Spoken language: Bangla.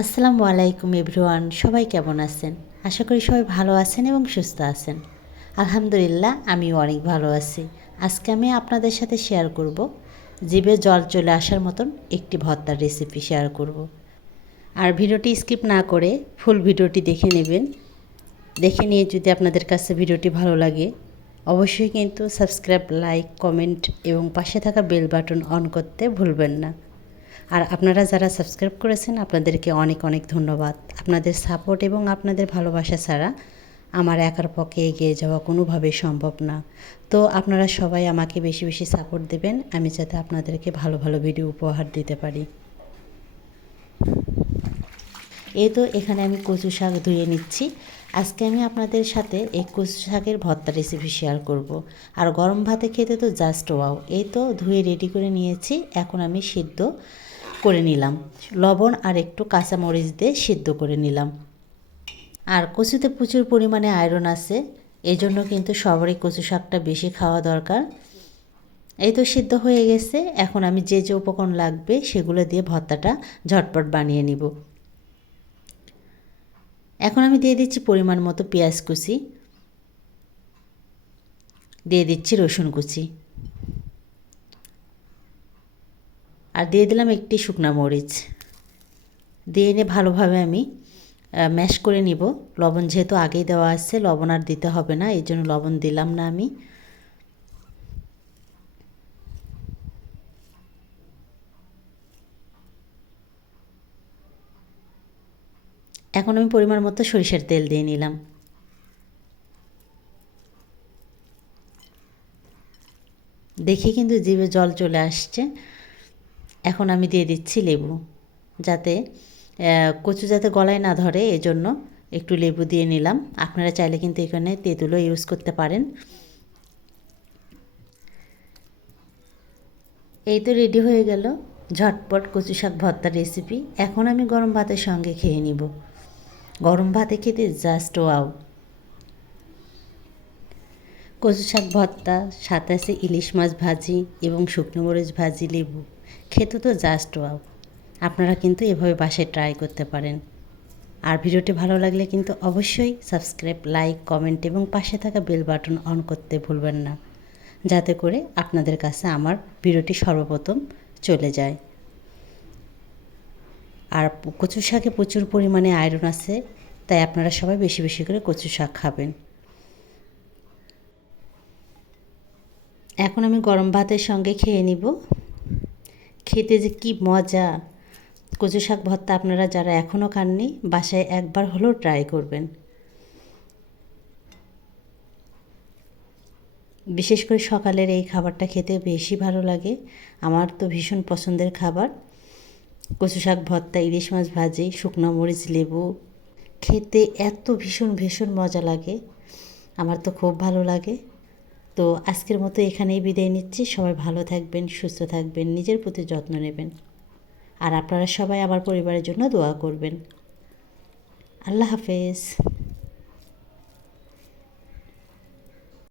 আসসালামু আলাইকুম এভরিওয়ান, সবাই কেমন আছেন? আশা করি সবাই ভালো আছেন এবং সুস্থ আছেন। আলহামদুলিল্লাহ, আমিও অনেক ভালো আছি। আজকে আমি আপনাদের সাথে শেয়ার করব। জিভে জল চলে আসার মতন একটি ভর্তার রেসিপি শেয়ার করব। আর ভিডিওটি স্কিপ না করে ফুল ভিডিওটি দেখে নেবেন। দেখে নিয়ে যদি আপনাদের কাছে ভিডিওটি ভালো লাগে, অবশ্যই কিন্তু সাবস্ক্রাইব লাইক কমেন্ট এবং পাশে থাকা বেল বাটন অন করতে ভুলবেন না। আর আপনারা যারা সাবস্ক্রাইব করেছেন, আপনাদেরকে অনেক অনেক ধন্যবাদ। আপনাদের সাপোর্ট এবং আপনাদের ভালোবাসা ছাড়া আমার একার পক্ষে এগিয়ে যাওয়া কোনোভাবেই সম্ভব না। তো আপনারা সবাই আমাকে বেশি বেশি সাপোর্ট দেবেন, আমি যাতে আপনাদেরকে ভালো ভালো ভিডিও উপহার দিতে পারি। এই তো এখানে আমি কচু শাক ধুয়ে নিচ্ছি। আজকে আমি আপনাদের সাথে এই কচু শাকের ভর্তা রেসিপি শেয়ার করব। আর গরম ভাতে খেতে তো জাস্ট ওয়াও এই তো ধুয়ে রেডি করে নিয়েছি। এখন আমি সিদ্ধ করে নিলাম। লবণ আর একটু কাঁচামরিচ দিয়ে সিদ্ধ করে নিলাম। আর কচুতে প্রচুর পরিমাণে আয়রন আছে। এই জন্য কিন্তু সবারই কচু শাকটা বেশি খাওয়া দরকার। এই তো সিদ্ধ হয়ে গেছে। এখন আমি যে যে উপকরণ লাগবে সেগুলো দিয়ে ভর্তাটা ঝটপট বানিয়ে নিব। এখন আমি দিয়ে দিচ্ছি পরিমাণ মতো পেঁয়াজ কুচি। দিয়ে দিচ্ছি রসুন কুচি। আর দিয়ে দিলাম একটি শুকনো মরিচ। দিয়ে এনে ভালোভাবে আমি ম্যাশ করে নিব। লবণ যেহেতু আগেই দেওয়া আছে, লবণ আর দিতে হবে না, এই জন্য লবণ দিলাম না আমি। এখন আমি পরিমাণ মতো সরিষার তেল দিয়ে নিলাম। দেখি কিন্তু জিভে জল চলে আসছে। এখন আমি দিয়ে দিচ্ছি লেবু, যাতে কচু যাতে গলায় না ধরে, এজন্য একটু লেবু দিয়ে নিলাম। আপনারা চাইলে কিন্তু এখানে তেঁতুলও ইউজ করতে পারেন। এই তো রেডি হয়ে গেল। ঝটপট কচু শাক ভর্তার রেসিপি এখন আমি গরম ভাতের সঙ্গে খেয়ে নিব। গরম ভাতে খেতে জাস্ট ওয়াও কচু শাক ভর্তা আছে ইলিশ মাছ ভাজি এবং শুকনো মরিচ ভাজি লেবু। খেতে তো জাস্ট ওয়াও আপনারা কিন্তু এভাবে বাসায় ট্রাই করতে পারেন। আর ভিডিওটি ভালো লাগলে কিন্তু অবশ্যই সাবস্ক্রাইব লাইক কমেন্ট এবং পাশে থাকা বেল বাটন অন করতে ভুলবেন না। যাতে করে আপনাদের কাছে আমার ভিডিওটি সর্বপ্রথম চলে যায়। আর কচু শাকে প্রচুর পরিমাণে আয়রন আছে, তাই আপনারা সবাই বেশি বেশি করে কচু শাক খাবেন। এখন আমি গরম ভাতের সঙ্গে খেয়ে নিব। খেতে যে কি মজা! কচু শাক ভর্তা আপনারা যারা এখনও খাননি, বাসায় একবার হলেও ট্রাই করবেন। বিশেষ করে সকালের এই খাবারটা খেতে বেশি ভালো লাগে। আমার তো ভীষণ পছন্দের খাবার। কচু শাক ভর্তা, ইলিশ মাছ ভাজি, শুকনো মরিচ, লেবু। খেতে এত ভীষণ ভীষণ মজা লাগে। আমার তো খুব ভালো লাগে। তো আজকের মতো এখানেই বিদায় নিচ্ছি। সবাই ভালো থাকবেন, সুস্থ থাকবেন, নিজের প্রতি যত্ন নেবেন। আর আপনারা সবাই আমার পরিবারের জন্য দোয়া করবেন। আল্লাহ হাফেজ।